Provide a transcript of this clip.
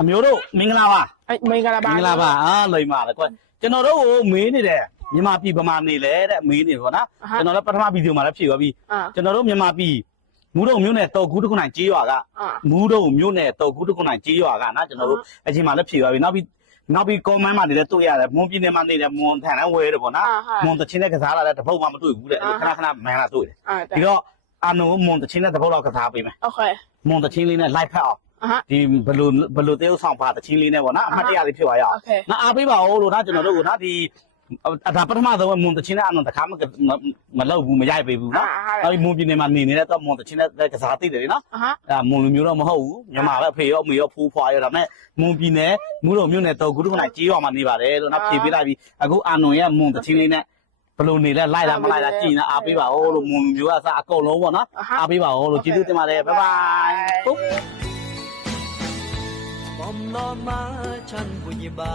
အမျိုးတို့မင်္ဂလာပါ မင်္ဂလာပါ မင်္ဂလာပါလိမ္မာလေကွကျွန်တော်တို့ကိုမေးနေတယ်မြန်မာပြည်ဗမာနေလေတဲ့မေးနေပေါ့နော်ကျွန်တော်လည်းပထမဗီဒီယိုမှာလည်းဖြေသွားပြီကျွန်တော်တို့မြန်မာပြည်မူးတုံမြို့နယ်တော်ကူးတခုနိုင်ကြေးရွာကမူးတုံမြို့နယ်တော်ကူးတခုနိုင်ကြေးရွာကနော်ကျွန်တော်တို့အချိန်မှာလည်းဖြေသွားပြီနောက်ပြီးကွန်မန့်မှာနေလည်းတွေ့ရတယ်မွန်ပြည်နယ်မှာနေလည်းမွန်ထန်လည်းဝဲတယ်ပေါ့နော်မွန်တချင်းနဲ့ကစားလာတဲ့တပုတ်မှမတွေ့ဘူးတဲ့ခဏခဏမန်းလာတွေ့တယ်ဒီတော့အာနိုမွန်တချင်းနဲ့တပုတ်လောက်ကစားပေးမယ် โอเค မွန်တချင်းလေးနဲ့လိုက်ဖက်အောင်ဒီဘလူတေးဥဆောင်ပါတချင်းလေးနဲ့ပေါ့နော်အမှတ်တရလေးဖြစ်သွားရအောင်နော်အားပေးပါဦးလို့နော်ကျွန်တော်တို့ကနော်ဒီဒါပထမဆုံးမွန်တချင်းနဲ့အနုံတခါမလောက်ဘူးမရိုက်ပေးဘူးနော်အဲဒီမွန်ပြည်နယ်မှာနေနေတဲ့တော့မွန်တချင်းနဲ့ကစားသိတယ်နော်အဲမွန်လူမျိုးတော့မဟုတ်ဘူးမြန်မာပဲအဖေရောအမေရောဖူးဖွားရောဒါပေမဲ့မွန်ပြည်နယ်မူးတော်မြို့နယ်တော်ကူတုခနိုင်ကြေးရွာမှာနေပါတယ်လို့နော်ဖြေပေးလိုက်ပြီးအခုအနုံရဲ့မွန်တချင်းလေးနဲ့ဘလို့နေလဲလိုက်လာမလိုက်လာကြည်နေအားပေးပါဦးလို့မွန်မျိုးကအစအကုန်လုံးပေါ့နော်အားပေးပါဦးလို့ကျေးဇူးတင်ပါတယ်ဘိုင်ဘိုင်ปุ๊บ Bom no ma chan bunyi ba